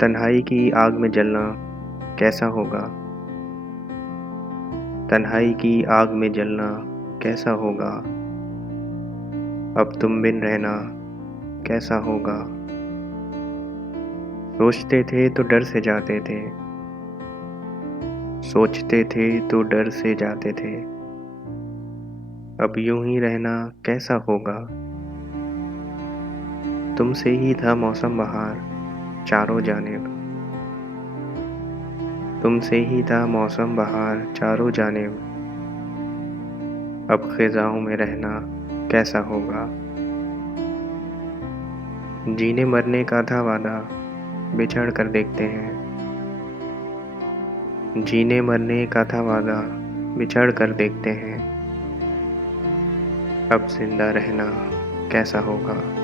तन्हाई की आग में जलना कैसा होगा। तन्हाई की आग में जलना कैसा होगा। अब तुम बिन रहना कैसा होगा। सोचते थे तो डर से जाते थे। सोचते थे तो डर से जाते थे। अब यूं ही रहना कैसा होगा। तुमसे ही था मौसम बहार चारों जानिब। तुमसे ही था मौसम बहार चारों जानिब। अब ख़िज़ाओं में रहना कैसा होगा। जीने मरने का था वादा बिछड़ कर देखते हैं। जीने मरने का था वादा बिछड़ कर देखते हैं। अब ज़िंदा रहना कैसा होगा।